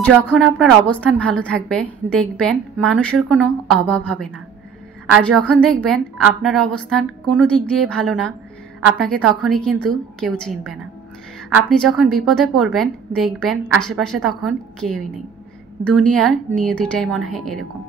যখন আপনার অবস্থান ভালো থাকবে দেখবেন মানুষের কোনো অভাব হবে না। আর যখন দেখবেন আপনার অবস্থান কোনো দিক দিয়ে ভালো না, আপনাকে তখনই কিন্তু কেউ চিনবে না। আপনি যখন বিপদে পড়বেন দেখবেন আশেপাশে তখন কেউই নেই। দুনিয়ার নিয়তিটাই মনে হয় এরকম।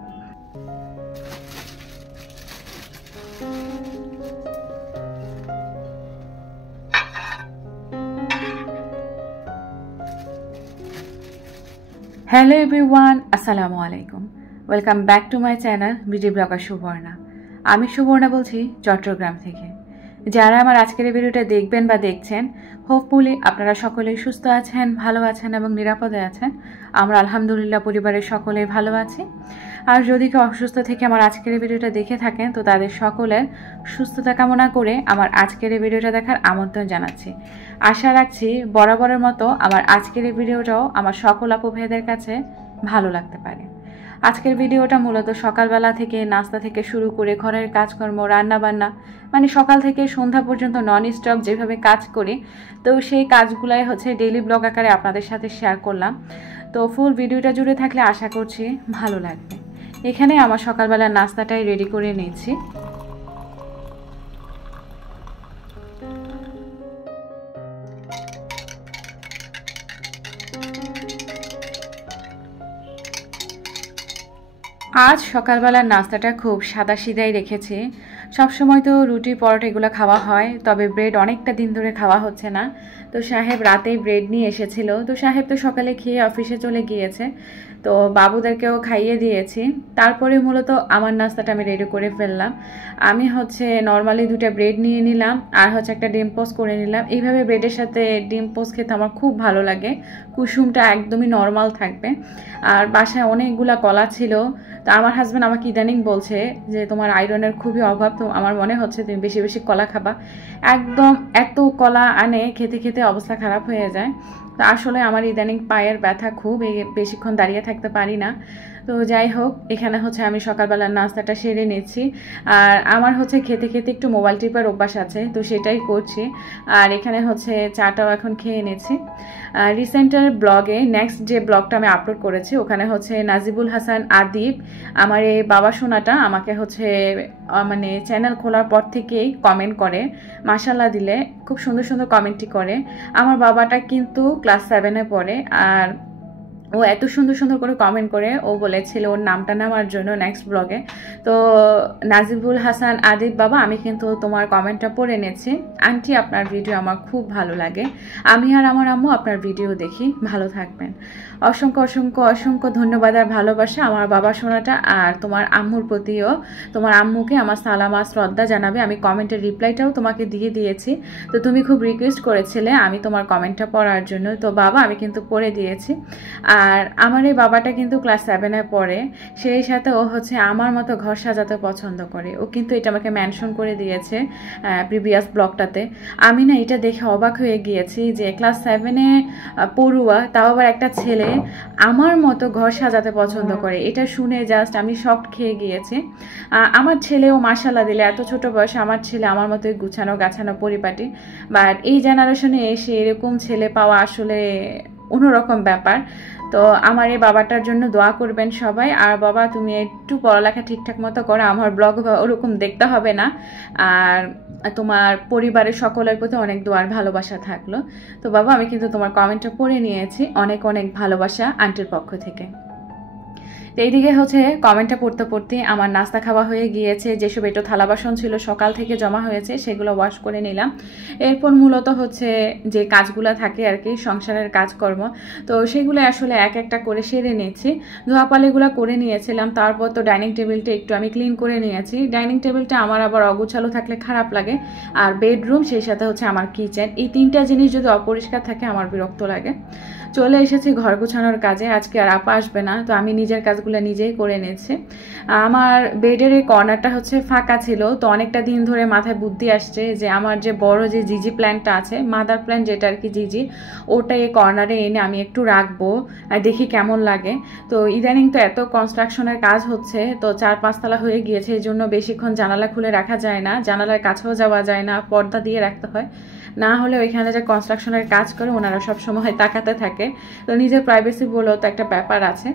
হ্যালো এভরিওয়ান, আসসালামু আলাইকুম। Welcome back to my channel BD blogger Subarna. আমি সুবর্ণা বলছি চট্টগ্রাম থেকে। যারা আমার আজকের এই ভিডিওটা দেখবেন বা দেখছেন, হোপফুলি আপনারা সকলেই সুস্থ আছেন, ভালো আছেন এবং নিরাপদে আছেন। আমরা আলহামদুলিল্লাহ পরিবারের সকলেই ভালো আছি। আর যদি কেউ অসুস্থ থেকে আমার আজকের এই ভিডিওটা দেখে থাকেন তো তাদের সকলের সুস্থতা কামনা করে আমার আজকের এই ভিডিওটা দেখার আমন্ত্রণ জানাচ্ছি। আশা রাখছি বরাবরের মতো আমার আজকের এই ভিডিওটাও আমার সকল আপু ভাইদের কাছে ভালো লাগতে পারে। আজকের ভিডিওটা মূলত সকালবেলা থেকে নাস্তা থেকে শুরু করে ঘরের কাজকর্ম, রান্নাবান্না, মানে সকাল থেকে সন্ধ্যা পর্যন্ত নন স্টপ যেভাবে কাজ করি, তো সেই কাজগুলাই হচ্ছে ডেইলি ব্লগ আকারে আপনাদের সাথে শেয়ার করলাম। তো ফুল ভিডিওটা জুড়ে থাকলে আশা করছি ভালো লাগবে। এখানে আমার সকালবেলার নাস্তাটাই রেডি করে নিয়েছি। আজ সকালবেলার নাস্তাটা খুব সাদাসিধাই রেখেছি। সবসময় তো রুটি পরোটা এগুলো খাওয়া হয়, তবে ব্রেড অনেকটা দিন ধরে খাওয়া হচ্ছে না। তো সাহেব রাতেই ব্রেড নিয়ে এসেছিল, তো সাহেব তো সকালে খেয়ে অফিসে চলে গিয়েছে, তো বাবুদেরকেও খাইয়ে দিয়েছি। তারপরে মূলত আমার নাস্তাটা আমি রেডি করে ফেললাম। আমি হচ্ছে নর্মালি 2টা ব্রেড নিয়ে নিলাম আর হচ্ছে একটা ডিম পোস্ট করে নিলাম। এইভাবে ব্রেডের সাথে ডিম পোস্ট খেতে আমার খুব ভালো লাগে। কুসুমটা একদমই নর্মাল থাকবে। আর বাসায় অনেকগুলা কলা ছিল, তো আমার হাজব্যান্ড আমাকে ইদানিং বলছে যে তোমার আয়রনের খুবই অভাব, তো আমার মনে হচ্ছে তুমি বেশি বেশি কলা খাবা। একদম এত কলা আনে খেতে খেতে অবস্থা খারাপ হয়ে যায়। তো আসলে আমার ইদানিং পায়ের ব্যথা খুব, বেশিক্ষণ দাঁড়িয়ে থাকতে পারি না। তো যাই হোক, এখানে হচ্ছে আমি সকালবেলার নাস্তাটা সেরে নিচ্ছি। আর আমার হচ্ছে খেতে খেতে একটু মোবাইল টিপার অভ্যাস আছে, তো সেটাই করছি। আর এখানে হচ্ছে চাটাও এখন খেয়ে নিচ্ছি। রিসেন্টের ব্লগে নেক্সট যে ব্লগটা আমি আপলোড করেছি ওখানে হচ্ছে নাজিবুল হাসান আদিব, আমার এই বাবা সোনাটা আমাকে হচ্ছে মানে চ্যানেল খোলার পর থেকেই কমেন্ট করে, মাশাআল্লাহ দিলে খুব সুন্দর সুন্দর কমেন্টই করে। আমার বাবাটা কিন্তু ক্লাস 7-এ পড়ে, আর ও এত সুন্দর সুন্দর করে কমেন্ট করে, ও বলেছিল ওর নামটা নেওয়ার জন্য নেক্সট ব্লগে। তো নাজিবুল হাসান আদিব বাবা, আমি কিন্তু তোমার কমেন্টটা পড়ে নিয়েছি। আন্টি, আপনার ভিডিও আমার খুব ভালো লাগে, আমি আর আমার আম্মু আপনার ভিডিও দেখি, ভালো থাকবেন। অসংখ্য অসংখ্য অসংখ্য ধন্যবাদ আর ভালোবাসা আমার বাবা সোনাটা, আর তোমার আম্মুর প্রতিও, তোমার আম্মুকে আমার সালামা শ্রদ্ধা জানাবে। আমি কমেন্টের রিপ্লাইটাও তোমাকে দিয়ে দিয়েছি, তো তুমি খুব রিকোয়েস্ট করেছিলে আমি তোমার কমেন্টটা পড়ার জন্য, তো বাবা আমি কিন্তু পড়ে দিয়েছি। আর আমার এই বাবাটা কিন্তু ক্লাস 7-এ পড়ে, সেই সাথে ও হচ্ছে আমার মতো ঘর সাজাতে পছন্দ করে। ও কিন্তু এটা আমাকে মেনশন করে দিয়েছে প্রিভিয়াস ব্লগটাতে। আমি না এটা দেখে অবাক হয়ে গিয়েছি যে ক্লাস 7-এ পড়ুয়া, তাও আবার একটা ছেলে আমার মতো ঘর সাজাতে পছন্দ করে। এটা শুনে জাস্ট আমি শকড খেয়ে গিয়েছি। আমার ছেলেও মাশাআল্লাহ দিলে এত ছোট বয়সে আমার ছেলে আমার মতোই গুছানো গাছানো পরিপাটি, বাট এই জেনারেশনে এসে এরকম ছেলে পাওয়া আসলে অন্যরকম ব্যাপার। তো আমার এই বাবাটার জন্য দোয়া করবেন সবাই। আর বাবা তুমি একটু পড়ালেখা ঠিকঠাক মতো করো, আমার ব্লগ ওরকম দেখতে হবে না। আর তোমার পরিবারের সকলের প্রতি অনেক দোয়ার ভালোবাসা থাকলো। তো বাবা আমি কিন্তু তোমার কমেন্টটা পড়ে নিয়েছি, অনেক অনেক ভালোবাসা আন্টির পক্ষ থেকে। তো এইদিকে হচ্ছে কমেন্টটা পড়তে পড়তে আমার নাস্তা খাওয়া হয়ে গিয়েছে। যেসব একটু থালা বাসন ছিল সকাল থেকে জমা হয়েছে সেগুলো ওয়াশ করে নিলাম। এরপর মূলত হচ্ছে যে কাজগুলো থাকে আর কি, সংসারের কাজকর্ম, তো সেগুলো আসলে এক একটা করে সেরে নিয়েছি। ধোয়াপালিগুলো করে নিয়েছিলাম, তারপর তো ডাইনিং টেবিলটা একটু আমি ক্লিন করে নিয়েছি। ডাইনিং টেবিলটা আমার আবার অগোছালো থাকলে খারাপ লাগে, আর বেডরুম সেই সাথে হচ্ছে আমার কিচেন, এই 3টা জিনিস যদি অপরিষ্কার থাকে আমার বিরক্ত লাগে। চলে এসেছি ঘর গোছানোর কাজে। আজকে আর আপা আসবে না, তো আমি নিজের কাজগুলো নিজেই করে নিয়েছি। আমার বেডের এই কর্নারটা হচ্ছে ফাঁকা ছিল, তো অনেকটা দিন ধরে মাথায় বুদ্ধি আসছে যে আমার যে বড় যে জিজি প্ল্যান্টটা আছে, মাদার প্ল্যান্ট যেটা আর কি জিজি, ওটা এই কর্নারে এনে আমি একটু রাখবো আর দেখি কেমন লাগে। তো ইদানিং তো এত কনস্ট্রাকশনের কাজ হচ্ছে, তো 4-5 তলা হয়ে গিয়েছে, এই জন্য বেশিক্ষণ জানালা খুলে রাখা যায় না, জানালার কাছেও যাওয়া যায় না, পর্দা দিয়ে রাখতে হয়। না হলে ওইখানে যে কনস্ট্রাকশনের কাজ করে ওনারা সব সময় তাকাতে থাকে, তো নিজের প্রাইভেসি বলেও তো একটা ব্যাপার আছে।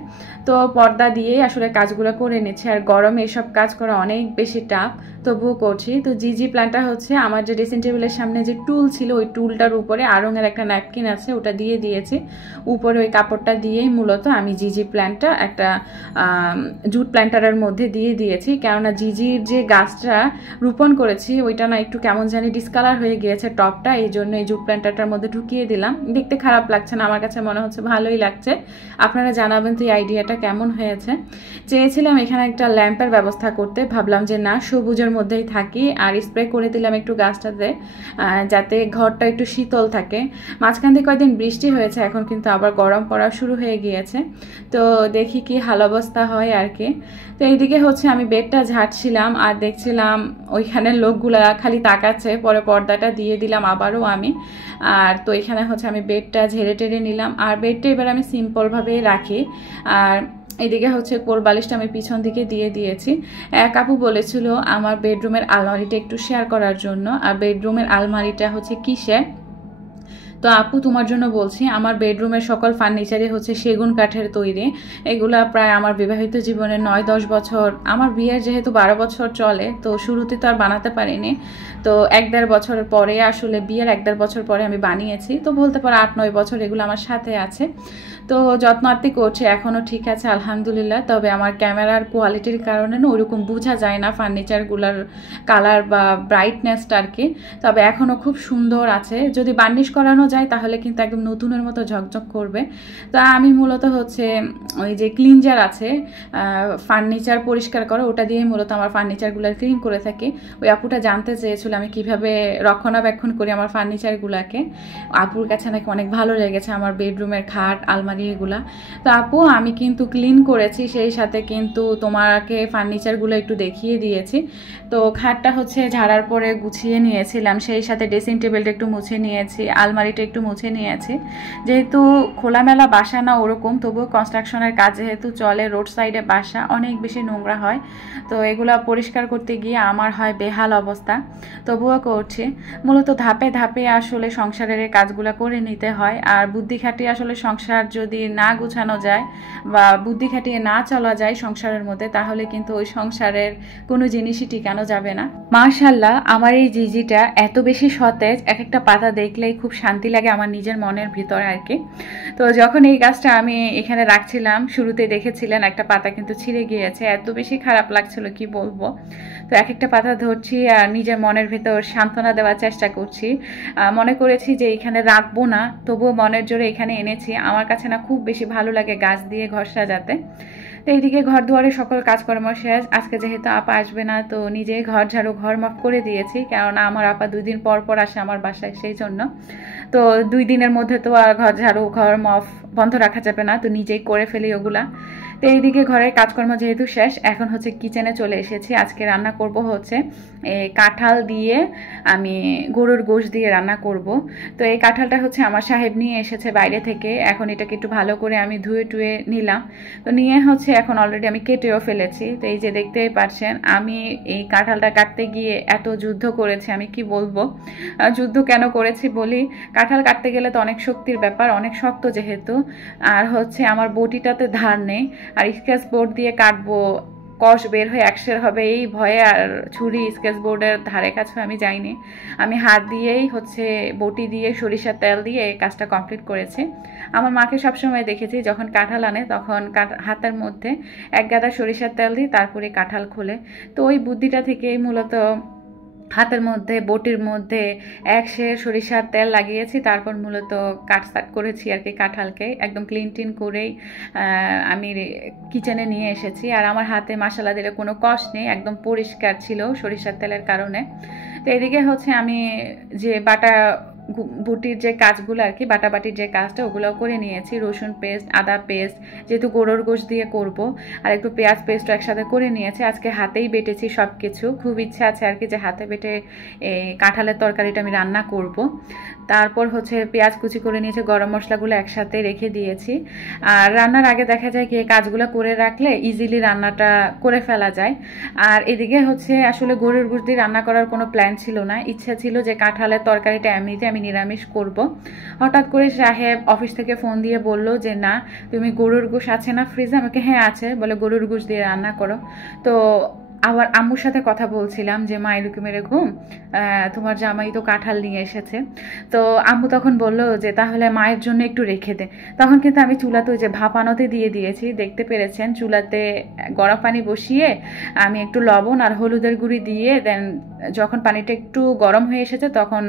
তো পর্দা দিয়েই আসলে কাজগুলো করে নিচ্ছে, আর গরমে এইসব কাজ করা অনেক বেশি টাফ, তবুও করছি। তো জিজি প্ল্যানটা হচ্ছে আমার যে ড্রেসিং টেবিলের সামনে যে টুল ছিল ওই টুলটার উপরে আড়ঙের একটা ন্যাপকিন আছে ওটা দিয়ে দিয়েছি, উপরে ওই কাপড়টা দিয়েই মূলত আমি জিজি প্ল্যান্টটা একটা জুট প্ল্যান্টারের মধ্যে দিয়ে দিয়েছি। কেননা জিজির যে গাছটা রোপণ করেছি ওইটা না একটু কেমন জানি ডিসকালার হয়ে গিয়েছে টপটা, এই জন্য এই জুট প্ল্যান্টারটার মধ্যে ঢুকিয়ে দিলাম। দেখতে খারাপ লাগছে না, আমার কাছে মনে হচ্ছে ভালোই লাগছে। আপনারা জানাবেন তো এই আইডিয়াটা কেমন হয়েছে। চেয়েছিলাম এখানে একটা ল্যাম্পের ব্যবস্থা করতে, ভাবলাম যে না সবুজের মধ্যেই থাকি, আর স্প্রে করে দিলাম একটু গাছটাতে যাতে ঘরটা একটু শীতল থাকে। মাঝখান থেকে কয়েকদিন বৃষ্টি হয়েছে, এখন কিন্তু আবার গরম পড়া শুরু হয়ে গিয়েছে, তো দেখি কি হাল অবস্থা হয় আর কি। তো এইদিকে হচ্ছে আমি বেডটা ঝাড়ছিলাম আর দেখছিলাম ওইখানে লোকগুলা খালি তাকাচ্ছে, পরে পর্দাটা দিয়ে দিলাম আবারও আমি। আর তো এখানে হচ্ছে আমি বেডটা ঝেড়ে টেড়ে নিলাম, আর বেডটা এবার আমি সিম্পলভাবেই রাখি। আর এদিকে হচ্ছে কোল বালিশটা আমি পিছন দিকে দিয়ে দিয়েছি। এক আপু বলেছিল আমার বেডরুমের আলমারিটা একটু শেয়ার করার জন্য, আর বেডরুমের আলমারিটা হচ্ছে কিসের, তো আপু তোমার জন্য বলছি, আমার বেডরুমের সকল ফার্নিচারই হচ্ছে সেগুন কাঠের তৈরি। এগুলা প্রায় আমার বিবাহিত জীবনে 9-10 বছর, আমার বিয়ের যেহেতু 12 বছর চলে, তো শুরুতে তো আর বানাতে পারিনি, তো 1-1.5 বছর পরে আসলে বিয়ের 1-1.5 বছর পরে আমি বানিয়েছি, তো বলতে পারো 8-9 বছর এগুলো আমার সাথে আছে। তো যত্ন আত্তি করছে, এখনও ঠিক আছে আলহামদুলিল্লাহ। তবে আমার ক্যামেরার কোয়ালিটির কারণে না ওইরকম বোঝা যায় না ফার্নিচারগুলোর কালার বা ব্রাইটনেসটা আর কি, তবে এখনও খুব সুন্দর আছে। যদি বার্নিশ করানো যায় তাহলে কিন্তু একদম নতুনের মতো ঝকঝক করবে। তো আমি মূলত হচ্ছে ওই যে ক্লিনজার আছে ফার্নিচার পরিষ্কার করো, ওটা দিয়ে মূলত আমার ফার্নিচারগুলো ক্লিন করে থাকি। ওই আপুটা জানতে চেয়েছিল আমি কিভাবে রক্ষণাবেক্ষণ করি আমার ফার্নিচারগুলোকে। আপুর কাছে নাকি অনেক ভালো লেগেছে আমার বেডরুমের খাট আলমারি এগুলা। তো আপু আমি কিন্তু ক্লিন করেছি, সেই সাথে কিন্তু তোমাকে ফার্নিচারগুলো একটু দেখিয়ে দিয়েছি। তো খাটটা হচ্ছে ঝাড়ার পরে গুছিয়ে নিয়েছিলাম, সেই সাথে ড্রেসিং টেবিলটা একটু মুছে নিয়েছি, আলমারিটা একটু মুছে নিয়েছি। যেহেতু খোলামেলা বাসা না ওরকম, তবুও কনস্ট্রাকশনের কাজ যেহেতু চলে, রোড সাইডে বাসা অনেক বেশি নোংরা হয়, তো এগুলা পরিষ্কার করতে গিয়ে আমার হয় বেহাল অবস্থা, তবুও করছি। মূলত ধাপে ধাপে আসলে সংসারের এই কাজগুলো করে নিতে হয়, আর বুদ্ধি খাটিয়ে আসলে সংসার যদি না গুছানো যায় বা বুদ্ধি খাটিয়ে না চলা যায় সংসারের মধ্যে, তাহলে কিন্তু ওই সংসারের কোনো জিনিসই টিকানো যাবে না। মাশাআল্লাহ আমার এই জিজিটা এত বেশি সতেজ, এক একটা পাতা দেখলেই খুব শান্তি লাগে আমার নিজের মনের ভিতরে আর কি। তো যখন এই গাছটা আমি এখানে রাখছিলাম, শুরুতে দেখেছিলেন একটা পাতা কিন্তু ছিঁড়ে গিয়েছে, এত বেশি খারাপ লাগছিল কি বলবো। তো এক একটা পাতা ধরছি আর নিজের মনের ভিতর সান্ত্বনা দেওয়ার চেষ্টা করছি। মনে করেছি যে এখানে রাখবো না, তবুও মনের জোরে এখানে এনেছি। আমার কাছে না খুব বেশি ভালো লাগে গাছ দিয়ে ঘর সাজাতে। তো এইদিকে ঘর দুয়ারে সকল কাজকর্ম শেষ। আজকে যেহেতু আপা আসবে না, তো নিজেই ঘর ঝাড়ু ঘর মাপ করে দিয়েছি, কেননা আমার আপা 2 দিন পর পর আসে আমার বাসায়, সেই জন্য। তো 2 দিনের মধ্যে তো আর ঘর ঝাড়ু ঘর মপ বন্ধ রাখা যাবে না, তো নিজেই করে ফেলি ওগুলা। তো এইদিকে ঘরের কাজকর্ম যেহেতু শেষ, এখন হচ্ছে কিচেনে চলে এসেছি। আজকে রান্না করব হচ্ছে কাঁঠাল দিয়ে, আমি গরুর গোশ দিয়ে রান্না করব। তো এই কাঁঠালটা হচ্ছে আমার সাহেব নিয়ে এসেছে বাইরে থেকে, এখন এটাকে একটু ভালো করে আমি ধুয়ে টুয়ে নিলাম। তো নিয়ে হচ্ছে এখন অলরেডি আমি কেটেও ফেলেছি। তো এই যে দেখতেই পাচ্ছেন, আমি এই কাঁঠালটা কাটতে গিয়ে এত যুদ্ধ করেছি, আমি কি বলবো। যুদ্ধ কেন করেছি বলি, কাঁঠাল কাটতে গেলে তো অনেক শক্তির ব্যাপার, অনেক শক্ত যেহেতু, আর হচ্ছে আমার বটিটাতে ধার নেই, আর স্কেচ বোর্ড দিয়ে কাটবো, কষ বের হয়ে একশের হবে এই ভয়ে আর ছুরি স্কেচ বোর্ডের ধারে কাছে আমি যাইনি। আমি হাত দিয়েই হচ্ছে বটি দিয়ে সরিষার তেল দিয়ে এই কাজটা কমপ্লিট করেছি। আমার মাকে সবসময় দেখেছি যখন কাঁঠাল আনে তখন হাতের মধ্যে 1 গাদা সরিষার তেল দিয়ে তারপরে কাঁঠাল খোলে। তো ওই বুদ্ধিটা থেকেই মূলত হাতের মধ্যে বটির মধ্যে 1 সের সরিষার তেল লাগিয়েছি, তারপর মূলত কাটসাট করেছি আর কি। কাঁঠালকে একদম ক্লিন টিন করেই আমি কিচেনে নিয়ে এসেছি, আর আমার হাতে মশলা দিলে কোনো কষ নেই, একদম পরিষ্কার ছিল সরিষার তেলের কারণে। তো এদিকে হচ্ছে আমি যে বাটা বুটির যে কাজগুলো আর কি, বাটাবাটির যে কাজটা ওগুলো করে নিয়েছি। রসুন পেস্ট, আদা পেস্ট, যেহেতু গরুর গোশত দিয়ে করব, আর একটু পেঁয়াজ পেস্টও একসাথে করে নিয়েছি। আজকে হাতেই বেটেছি সব কিছু, খুব ইচ্ছা আছে আর কি যে হাতে বেটে এই কাঁঠালের তরকারিটা আমি রান্না করব। তারপর হচ্ছে পেঁয়াজ কুচি করে নিয়েছি, গরম মশলাগুলো একসাথে রেখে দিয়েছি। আর রান্নার আগে দেখা যায় কি কাজগুলো করে রাখলে ইজিলি রান্নাটা করে ফেলা যায়। আর এদিকে হচ্ছে আসলে গরুর গোশত দিয়ে রান্না করার কোনো প্ল্যান ছিল না, ইচ্ছা ছিল যে কাঁঠালের তরকারিটা এমনিতে আমি নিরামিষ করব। হঠাৎ করে সাহেব অফিস থেকে ফোন দিয়ে বলল যে না, তুমি গরুর গোশত আছে না ফ্রিজে? আমাকে হ্যাঁ আছে, বলে গরুর গোশত দিয়ে রান্না করো। তো আবার আম্মুর সাথে কথা বলছিলাম যে মা এরকম এরকম তোমার জামাই তো কাঁঠাল নিয়ে এসেছে। তো আম্মু তখন বলল যে তাহলে মায়ের জন্য একটু রেখে দে। তখন কিন্তু আমি চুলাতে ওই যে ভাপানোতে দিয়ে দিয়েছি, দেখতে পেরেছেন। চুলাতে গরম পানি বসিয়ে আমি একটু লবণ আর হলুদের গুঁড়ি দিয়ে দেন যখন পানিটা একটু গরম হয়ে এসেছে তখন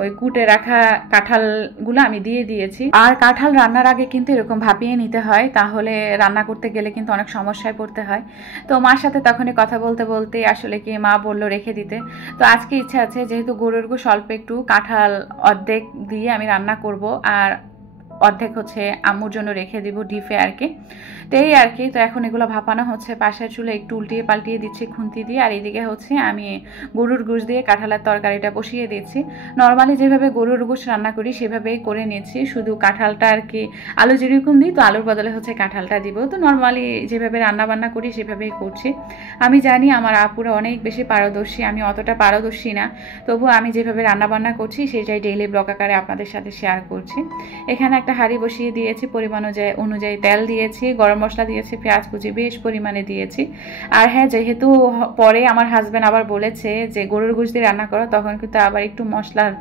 ওই কুটে রাখা কাঁঠালগুলো আমি দিয়ে দিয়েছি। আর কাঁঠাল রান্নার আগে কিন্তু এরকম ভাপিয়ে নিতে হয়, তাহলে রান্না করতে গেলে কিন্তু অনেক সমস্যায় পড়তে হয়। তো মার সাথে তখনই কথা বলতে বলতে আসলে কি মা বললো রেখে দিতে। তো আজকে ইচ্ছা আছে যেহেতু গরুর গোশত অল্প একটু কাঁঠাল অর্ধেক দিয়ে আমি রান্না করব, আর অর্ধেক হচ্ছে আম্মুর জন্য রেখে দিব ডিপে আর কি। তো এই আর কি। তো এখন এগুলো ভাপানো হচ্ছে, পাশের চুলে একটু উল্টিয়ে পাল্টিয়ে দিচ্ছি খুন্তি দিয়ে। আর এদিকে হচ্ছে আমি গরুর গোশত দিয়ে কাঁঠালের তরকারিটা বসিয়ে দিচ্ছি। নর্মালি যেভাবে গরুর গোশত রান্না করি সেভাবেই করে নিয়েছি, শুধু কাঁঠালটা আর কি আলু যেরকম দিই তো আলুর বদলে হচ্ছে কাঁঠালটা দিব। তো নর্মালি যেভাবে রান্না বান্না করি সেভাবেই করছি। আমি জানি আমার আপুরা অনেক বেশি পারদর্শী, আমি অতটা পারদর্শী না, তবু আমি যেভাবে রান্না বান্না করছি সেটাই ডেইলি ব্লগ আকারে আপনাদের সাথে শেয়ার করছি। এখানে একটা হাঁড়ি বসিয়ে দিয়েছি, পরিমাণ অনুযায়ী তেল দিয়েছি, গরম মশলা দিয়েছি, পেঁয়াজ কুচি বেশ পরিমাণে দিয়েছি। আর হ্যাঁ, যেহেতু পরে আমার হাজব্যান্ড আবার বলেছে যে গরুর গোশত দিয়ে রান্না করো, তখন কিন্তু আবার একটু মশলার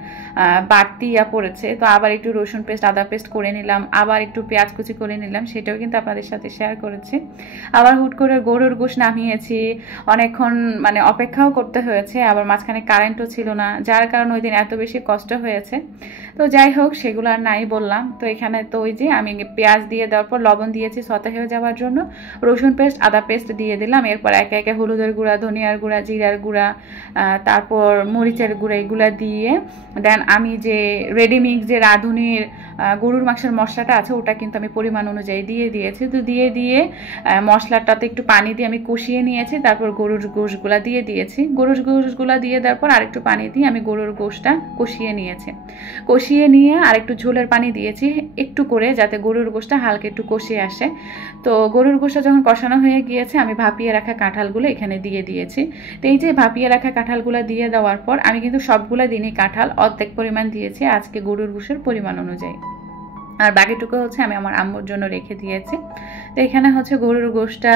বাড়তি পড়েছে। তো আবার একটু রসুন পেস্ট, আদা পেস্ট করে নিলাম, আবার একটু পেঁয়াজ কুচি করে নিলাম, সেটাও কিন্তু আপনাদের সাথে শেয়ার করেছি। আবার হুট করে গরুর গোশত নামিয়েছি, অনেকক্ষণ মানে অপেক্ষাও করতে হয়েছে, আবার মাঝখানে কারেন্টও ছিল না, যার কারণে ওই দিন এত বেশি কষ্ট হয়েছে। তো যাই হোক, সেগুলো আর নাই বললাম। তো এখানে তো ওই যে আমি পেঁয়াজ দিয়ে দেওয়ার পর লবণ দিয়েছি সতে হয়ে যাওয়ার জন্য, রসুন পেস্ট, আদা পেস্ট দিয়ে দিলাম। এরপর একে একে হলুদের গুঁড়া, ধনিয়ার গুঁড়া, জিরার গুঁড়া, তারপর মরিচের গুঁড়া, এগুলো দিয়ে দেন আমি যে রেডিমিক্স যে রাঁধুনির গরুর মাংসের মশলাটা আছে ওটা কিন্তু আমি পরিমাণ অনুযায়ী দিয়ে দিয়েছি। তো দিয়ে মশলাটাতে একটু পানি দিয়ে আমি কষিয়ে নিয়েছি, তারপর গরুর গোশতগুলা দিয়ে দিয়েছি। গরুর গোশতগুলা দিয়ে দেওয়ার পর আরেকটু পানি দিয়ে আমি গরুর গোশতটা কষিয়ে নিয়েছি। কষিয়ে নিয়ে আরেকটু ঝোলের পানি দিয়েছি একটু করে, যাতে গরুর গোশতটা হালকা একটু কষিয়ে আসে। তো গরুর গোশতটা যখন কষানো হয়ে গিয়েছে আমি ভাপিয়ে রাখা কাঁঠালগুলো এখানে দিয়ে দিয়েছি। তো এই যে ভাপিয়ে রাখা কাঁঠালগুলো দিয়ে দেওয়ার পর আমি কিন্তু সবগুলো দিনই কাঁঠাল অর্ধেক পরিমাণ দিয়েছি আজকে গরুর গোশতের পরিমাণ অনুযায়ী, আর বাকিটুকু হচ্ছে আমি আমার আম্মুর জন্য রেখে দিয়েছি। তো এখানে হচ্ছে গরুর গোশতটা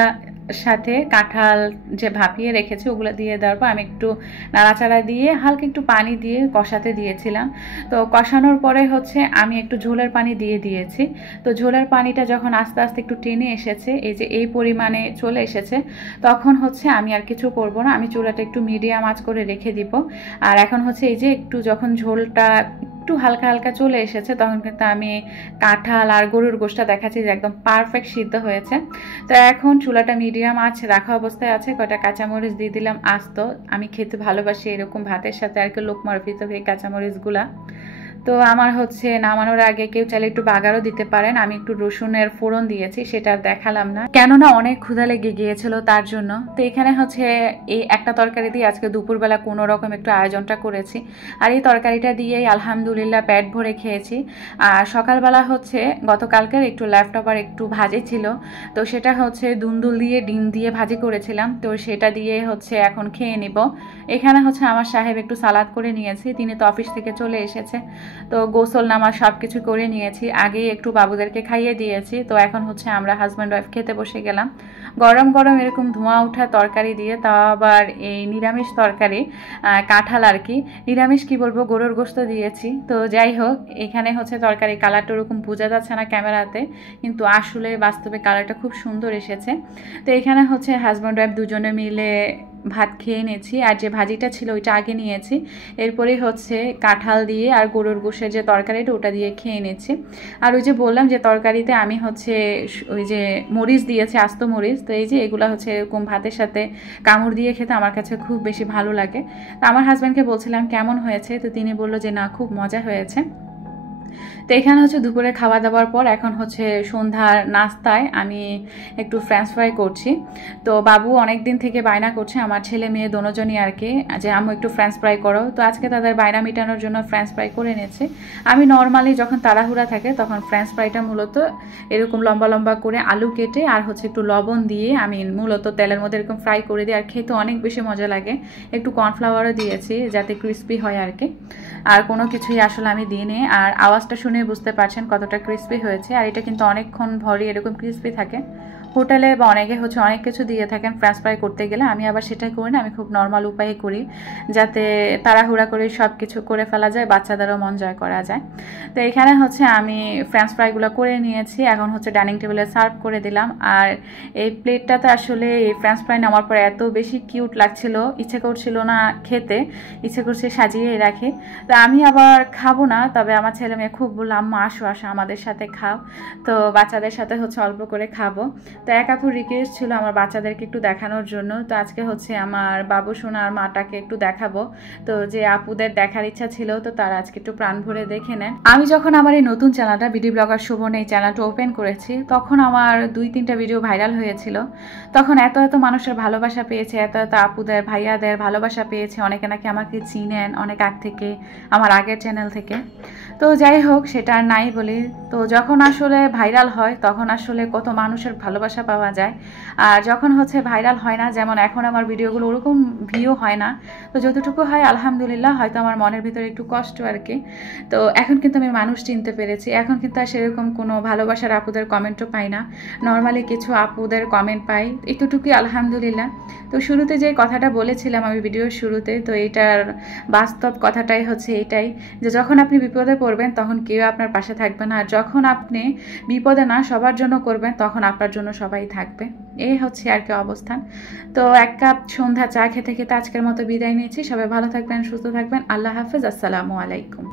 সাথে কাঁঠাল যে ভাপিয়ে রেখেছি ওগুলো দিয়ে দেওয়ার পর আমি একটু নাড়াচাড়া দিয়ে হালকা একটু পানি দিয়ে কষাতে দিয়েছিলাম। তো কষানোর পরে হচ্ছে আমি একটু ঝোলের পানি দিয়ে দিয়েছি। তো ঝোলের পানিটা যখন আস্তে আস্তে একটু টেনে এসেছে, এই যে এই পরিমাণে চলে এসেছে, তখন হচ্ছে আমি আর কিছু করব না, আমি চুলাটা একটু মিডিয়াম আঁচ করে রেখে দিব। আর এখন হচ্ছে এই যে একটু যখন ঝোলটা একটু হালকা হালকা চলে এসেছে তখন কিন্তু আমি কাঁঠাল আর গরুর গোশতটা দেখাচ্ছি যে একদম পারফেক্ট সিদ্ধ হয়েছে। তো এখন চুলাটা মিডিয়াম আঁচ রাখা অবস্থায় আছে, কয়টা কাঁচামরিচ দিয়ে দিলাম আস্ত, আমি খেতে ভালোবাসি এরকম ভাতের সাথে আর কি লোকমার ভিতরে এই কাঁচামরিচগুলা। তো আমার হচ্ছে নামানোর আগে কেউ চাইলে একটু বাগারও দিতে পারেন, আমি একটু রসুনের ফোড়ন দিয়েছি, সেটা দেখালাম না কেননা অনেক ক্ষুধা লেগে গিয়েছিল তার জন্য। তো এখানে হচ্ছে এই একটা তরকারি দিয়ে আজকে দুপুরবেলা কোনো রকম একটু আয়োজনটা করেছি, আর এই তরকারিটা দিয়েই আলহামদুলিল্লাহ পেট ভরে খেয়েছি। আর সকালবেলা হচ্ছে গতকালকের একটু ল্যাপটপার একটু ভাজি ছিল, তো সেটা হচ্ছে দুন্দুল দিয়ে ডিম দিয়ে ভাজি করেছিলাম, তো সেটা দিয়ে হচ্ছে এখন খেয়ে নিব। এখানে হচ্ছে আমার সাহেব একটু সালাদ করে নিয়েছি, তিনি তো অফিস থেকে চলে এসেছে। তো গোসল নামাজ সব কিছু করে নিয়েছি, আগেই একটু বাবুদেরকে খাইয়ে দিয়েছি। তো এখন হচ্ছে আমরা হাজব্যান্ড ওয়াইফ খেতে বসে গেলাম গরম গরম এরকম ধোঁয়া ওঠা তরকারি দিয়ে, তাও আবার এই নিরামিষ তরকারি, কাঁঠাল আর কি, নিরামিষ কি বলবো, গরুর গোশত দিয়েছি। তো যাই হোক, এখানে হচ্ছে তরকারি কালারটা ওরকম বোঝা যাচ্ছে না ক্যামেরাতে, কিন্তু আসলে বাস্তবে কালারটা খুব সুন্দর এসেছে। তো এখানে হচ্ছে হাজব্যান্ড ওয়াইফ দুজনে মিলে ভাত খেয়ে নিয়েছি, আর যে ভাজিটা ছিল ওইটা আগে নিয়েছি, এরপরে হচ্ছে কাঁঠাল দিয়ে আর গরুর গোশের যে তরকারিটা ওটা দিয়ে খেয়ে নিয়েছি। আর ওই যে বললাম যে তরকারিতে আমি হচ্ছে ওই যে মরিচ দিয়েছি, আস্ত মরিচ, তো এই যে এগুলো হচ্ছে এরকম ভাতের সাথে কামড় দিয়ে খেতে আমার কাছে খুব বেশি ভালো লাগে। তো আমার হাজব্যান্ডকে বলছিলাম কেমন হয়েছে, তো তিনি বললো যে না, খুব মজা হয়েছে। তো এখানে হচ্ছে দুপুরে খাওয়া দাওয়ার পর এখন হচ্ছে সন্ধ্যার নাস্তায় আমি একটু ফ্রেঞ্চ ফ্রাই করছি। তো বাবু অনেক দিন থেকে বায়না করছে, আমার ছেলে মেয়ে দোনোজনই আর কি, যে আম্মু একটু ফ্রেঞ্চ ফ্রাই করো। তো আজকে তাদের বায়না মেটানোর জন্য ফ্রেঞ্চ ফ্রাই করে নিয়েছে। আমি নর্মালি যখন তাড়াহুড়া থাকে তখন ফ্রেঞ্চ ফ্রাইটা মূলত এরকম লম্বা লম্বা করে আলু কেটে আর হচ্ছে একটু লবণ দিয়ে আমি মূলত তেলের মধ্যে এরকম ফ্রাই করে দিই, আর খেতে অনেক বেশি মজা লাগে। একটু কর্নফ্লাওয়ারও দিয়েছি যাতে ক্রিস্পি হয় আর কি, আর কোনো কিছুই আসলে আমি দিইনি। আর আওয়াজটা শুনে বুঝতে পারছেন কতটা ক্রিস্পি হয়েছে, আর এটা কিন্তু অনেকক্ষণ ভরে এরকম ক্রিস্পি থাকে। হোটেলে বা অনেকে হচ্ছে অনেক কিছু দিয়ে থাকেন ফ্রেঞ্চ ফ্রাই করতে গেলে, আমি আবার সেটাই করি না, আমি খুব নর্মাল উপায়ে করি যাতে তাড়াহুড়া করে সব কিছু করে ফেলা যায়, বাচ্চাদেরও মন জয় করা যায়। তো এখানে হচ্ছে আমি ফ্রেঞ্চ ফ্রাইগুলো করে নিয়েছি, এখন হচ্ছে ডাইনিং টেবিলে সার্ভ করে দিলাম। আর এই প্লেটটাতে আসলে এই ফ্রেঞ্চ ফ্রাই নেওয়ার পরে এত বেশি কিউট লাগছিল, ইচ্ছে করছিল না খেতে, ইচ্ছে করছে সাজিয়ে রাখি। তো আমি আবার খাবো না, তবে আমার ছেলে মেয়ে খুব বললাম আম্মা আসো আসো আমাদের সাথে খাও, তো বাচ্চাদের সাথে হচ্ছে অল্প করে খাবো। তো এক আপুর রিকোয়েস্ট ছিল আমার বাচ্চাদেরকে একটু দেখানোর জন্য, তো আজকে হচ্ছে আমার বাবু সোনার মাটাকে একটু দেখাবো। তো যে আপুদের দেখার ইচ্ছা ছিল, তো তারা আজকে একটু প্রাণ ভরে দেখে নেন। আমি যখন আমার এই নতুন চ্যানেলটা বিডি ব্লগার শোভন এই চ্যানেলটা ওপেন করেছি, তখন আমার 2-3টা ভিডিও ভাইরাল হয়েছিল। তখন এত এত মানুষের ভালোবাসা পেয়েছে, এত এত আপুদের ভাইয়াদের ভালোবাসা পেয়েছে, অনেকে নাকি আমাকে চিনেন অনেক আগ থেকে, আমার আগের চ্যানেল থেকে। তো যাই হোক, সেটা আর নাই বলি। তো যখন আসলে ভাইরাল হয় তখন আসলে কত মানুষের ভালোবাসা পাওয়া যায়, আর যখন হচ্ছে ভাইরাল হয় না, যেমন এখন আমার ভিডিওগুলো ওরকম ভিউ হয় না, তো যতটুকু হয় আলহামদুলিল্লাহ, হয়তো আমার মনের ভিতরে একটু কষ্ট আর কি। তো এখন কিন্তু আমি মানুষ চিনতে পেরেছি, এখন কিন্তু আর সেরকম কোনো ভালোবাসার আপুদের কমেন্টও পাই না, নর্মালি কিছু আপুদের কমেন্ট পাই, এতটুকুই আলহামদুলিল্লাহ। তো শুরুতে যে কথাটা বলেছিলাম আমি ভিডিওর শুরুতে, তো এইটার বাস্তব কথাটাই হচ্ছে এটাই, যে যখন আপনি বিপদে পড়বেন তখন কেউ আপনার পাশে থাকবে না, আর যখন আপনি বিপদে না সবার জন্য করবেন তখন আপনার জন্য সবাই থাকবে। এই হচ্ছে আর কি অবস্থান। তো এক কাপ সন্ধ্যা চা খেতে খেতে আজকের মতো বিদায় নিয়েছি। সবাই ভালো থাকবেন, সুস্থ থাকবেন, আল্লাহ হাফেজ, আসসালামু আলাইকুম।